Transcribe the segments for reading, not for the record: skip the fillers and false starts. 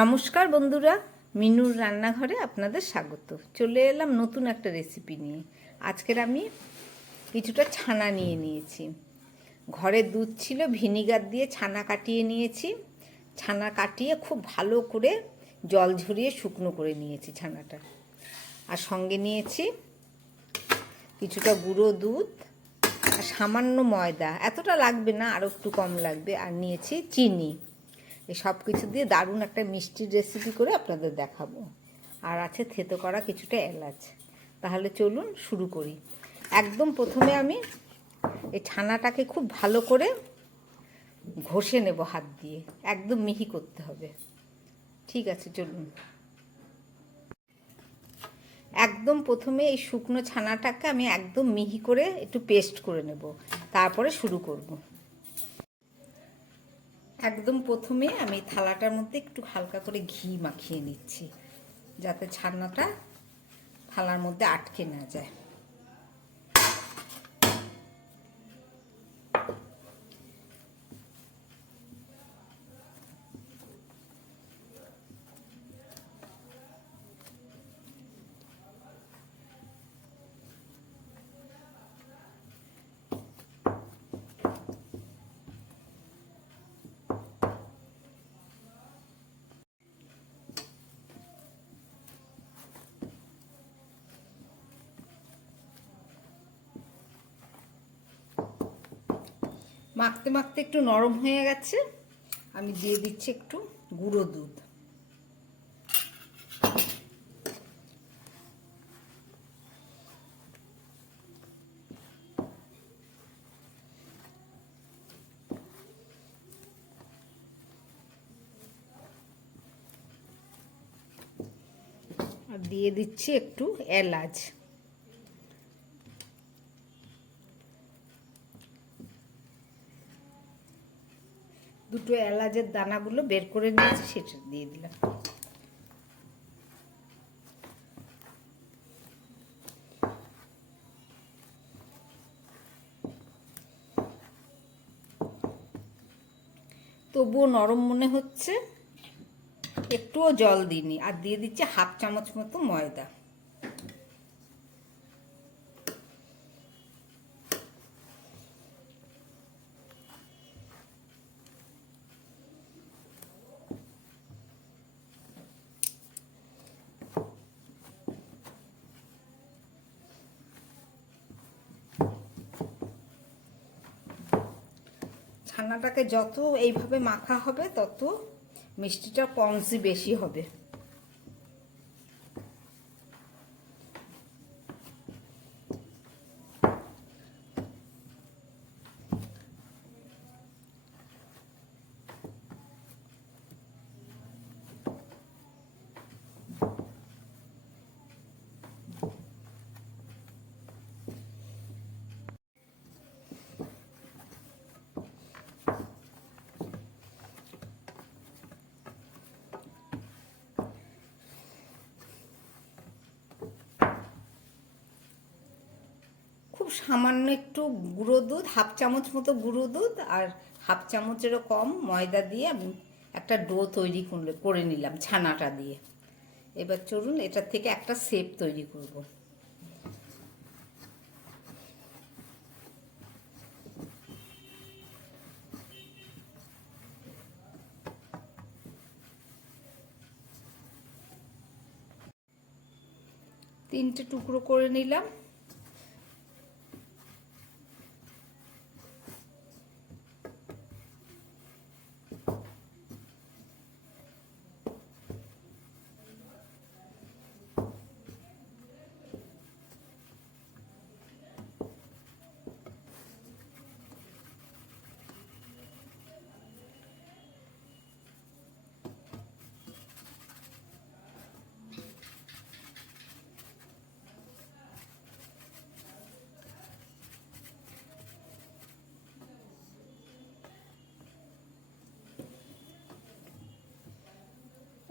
নমস্কার বন্ধুরা, মিনুর রান্নাঘরে আপনাদের স্বাগত। চলে এলাম নতুন একটা রেসিপি নিয়ে। আজকের আমি কিছুটা ছানা নিয়ে নিয়েছি। ঘরের দুধ ছিল, ভিনিগার দিয়ে ছানা কাটিয়ে নিয়েছি। ছানা কাটিয়ে খুব ভালো করে জল ঝরিয়ে শুকনো করে নিয়েছি ছানাটা। আর সঙ্গে নিয়েছি কিছুটা গুঁড়ো দুধ আর সামান্য ময়দা, এতটা লাগবে না, আরও একটু কম লাগবে। আর নিয়েছি চিনি। এই সব কিছু দিয়ে দারুণ একটা মিষ্টির রেসিপি করে আপনাদের দেখাবো। আর আছে থেতো করা কিছুটা এলাচ। তাহলে চলুন শুরু করি। একদম প্রথমে আমি এই ছানাটাকে খুব ভালো করে ঘষে নেব হাত দিয়ে, একদম মিহি করতে হবে। ঠিক আছে, চলুন। একদম প্রথমে এই শুকনো ছানাটাকে আমি একদম মিহি করে একটু পেস্ট করে নেব, তারপরে শুরু করব। একদম প্রথমে আমি থালাটার মধ্যে একটু হালকা করে ঘি মাখিয়ে নিচ্ছি, যাতে ছানাটা থালার মধ্যে আটকে না যায়। মাখতে মাখতে একটু নরম হয়ে গেছে, আমি দিয়ে দিচ্ছি একটু গুঁড়ো দুধ। আর দিয়ে দিচ্ছি একটু এলাচ। দুটো এলাচের দানাগুলো বের করে নিয়েছি, সেটা দিয়ে দিলাম। তবুও নরম মনে হচ্ছে, একটুও জল দিইনি। আর দিয়ে দিচ্ছি হাফ চামচ মতো ময়দা। ছানাটাকে যত এইভাবে মাখা হবে তত মিষ্টিটা কমসি বেশি হবে। খুব সামান্য একটু গুঁড়ো দুধ, হাফ চামচ মতো গুঁড়ো দুধ আর হাফ চামচেরও কম ময়দা দিয়ে আমি একটা ডো তৈরি করে নিলাম ছানাটা দিয়ে। এবার চলুন এটার থেকে একটা শেপ তৈরি করব। তিনটে টুকরো করে নিলাম।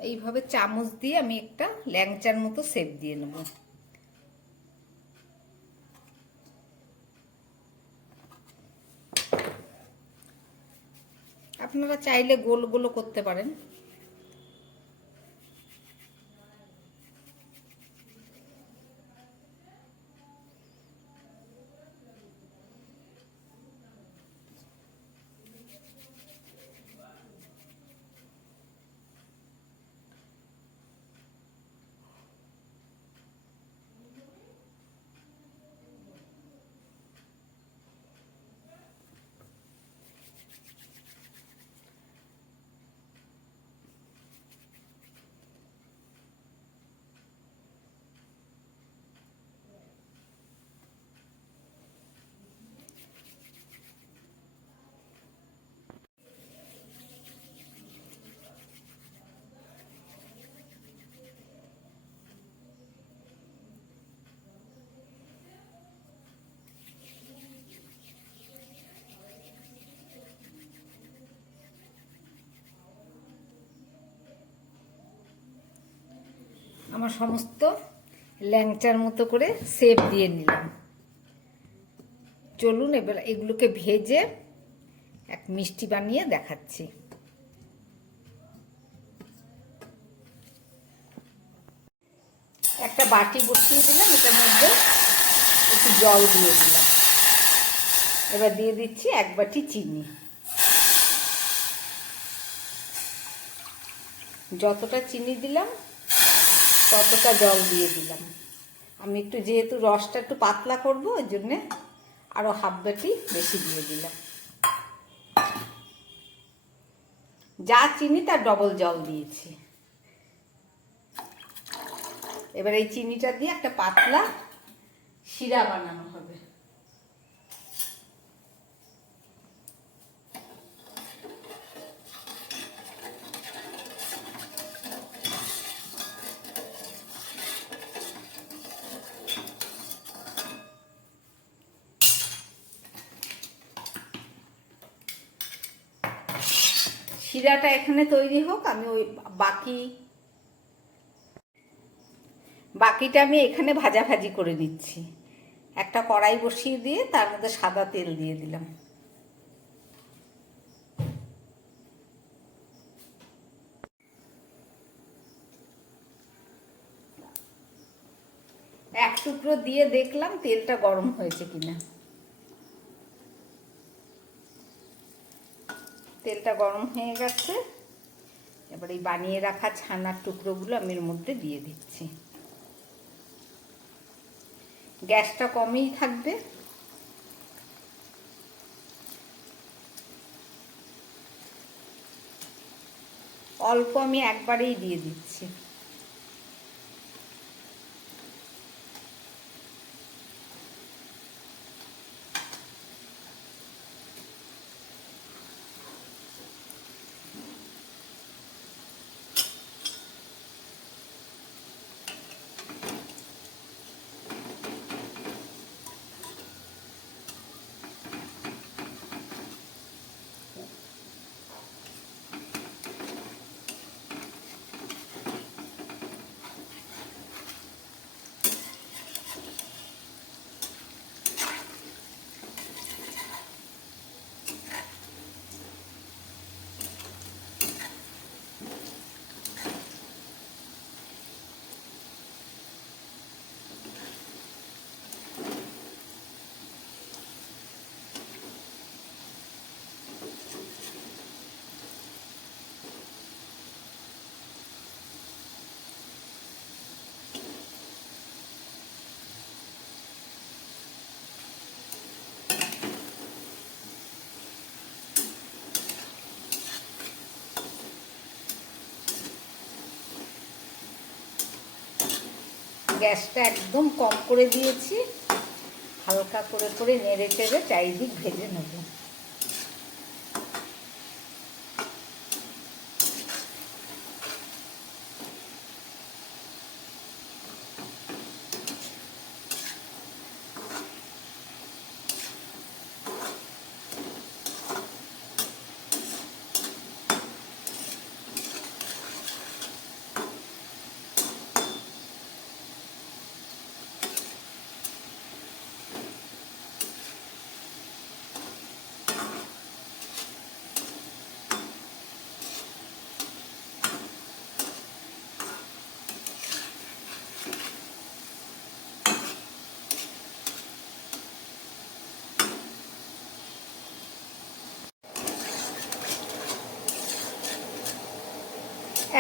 এইভাবে চামচ দিয়ে আমি একটা ল্যাংচার মতো শেপ দিয়ে নেব। আপনারা চাইলে গোল গোলও করতে পারেন। আমার সমস্ত ল্যাংচার মতো করে শেপ দিয়ে নিলাম। চলুন এবার এগুলোকে ভেজে এক মিষ্টি বানিয়ে দেখাচ্ছি। একটা বাটি বসিয়ে দিলাম, এটার মধ্যে একটু জল দিয়ে দিলাম। এবার দিয়ে দিচ্ছি 1 বাটি চিনি। যতটা চিনি দিলাম ততটা জল দিয়ে দিলাম। আমি একটু যেহেতু রসটা একটু পাতলা করবো ওই জন্যে আরও 1/2 বাটি বেশি দিয়ে দিলাম। যা চিনি তার ডবল জল দিয়েছি। এবার এই চিনিটা দিয়ে একটা পাতলা শিরা বানানো হবে। শিরাটা এখানে তৈরি হোক, আমি ওই বাকিটা আমি এখানে ভাজাভাজি করে নিচ্ছি। একটা কড়াই বসিয়ে দিয়ে তার মধ্যে সাদা তেল দিয়ে দিলাম। এক টুকরো দিয়ে দেখলাম তেলটা গরম হয়েছে কিনা। তেলটা গরম হয়ে গেছে। এবার এই বানিয়ে রাখা ছানার টুকরোগুলো আমি এর মধ্যে দিয়ে দিচ্ছি। গ্যাসটা কমই থাকবে। অল্প আমি একবারেই দিয়ে দিচ্ছি। গ্যাসটা একদম কম করে দিয়েছি। হালকা করে করে নেড়ে চেড়ে চারিদিক ভেজে নেব।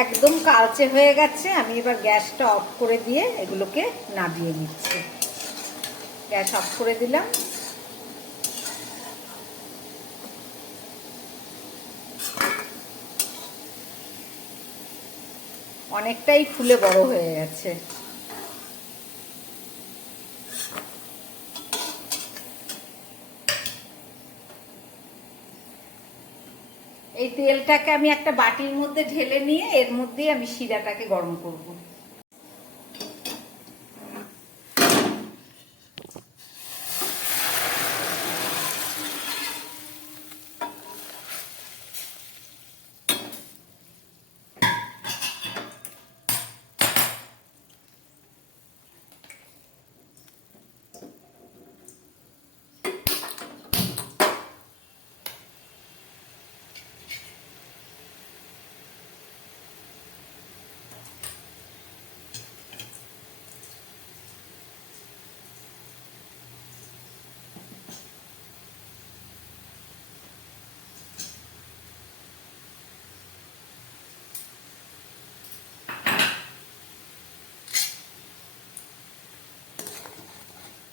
একদম কালচে হয়ে গেছে। আমি এবার গ্যাসটা অফ করে দিয়ে এগুলোকে নামিয়ে নিচ্ছি। গ্যাস অফ করে দিলাম। অনেকটাই ফুলে বড় হয়ে গেছে। এই তেলটাকে আমি একটা বাটির মধ্যে ঢেলে নিয়ে এর মধ্যেই আমি শিরাটাকে গরম করব।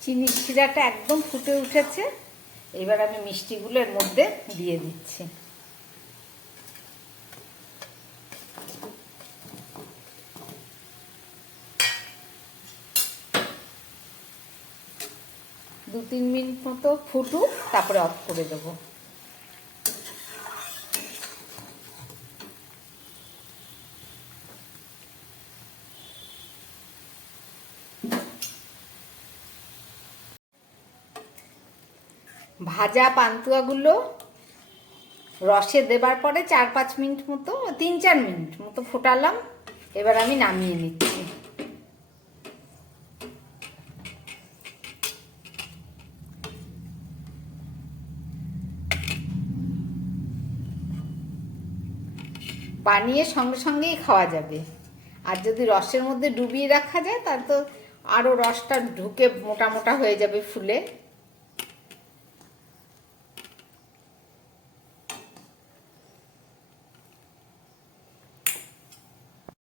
চিনির শিরাটা একদম ফুটে উঠেছে। এবার আমি মিষ্টিগুলো এর মধ্যে দিয়ে দিচ্ছি। দু তিন মিনিট মতো ফুটুক, তারপরে অফ করে দেবো। ভাজা পান্তুয়াগুলো রসে দেবার পরে 4-5 মিনিট মতো, 3-4 মিনিট মতো ফোটালাম। এবার আমি নামিয়ে নিচ্ছি। বানিয়ে সঙ্গে সঙ্গেই খাওয়া যাবে। আর যদি রসের মধ্যে ডুবিয়ে রাখা যায় তাহলে তো আরও রসটা ঢুকে মোটা মোটা হয়ে যাবে ফুলে।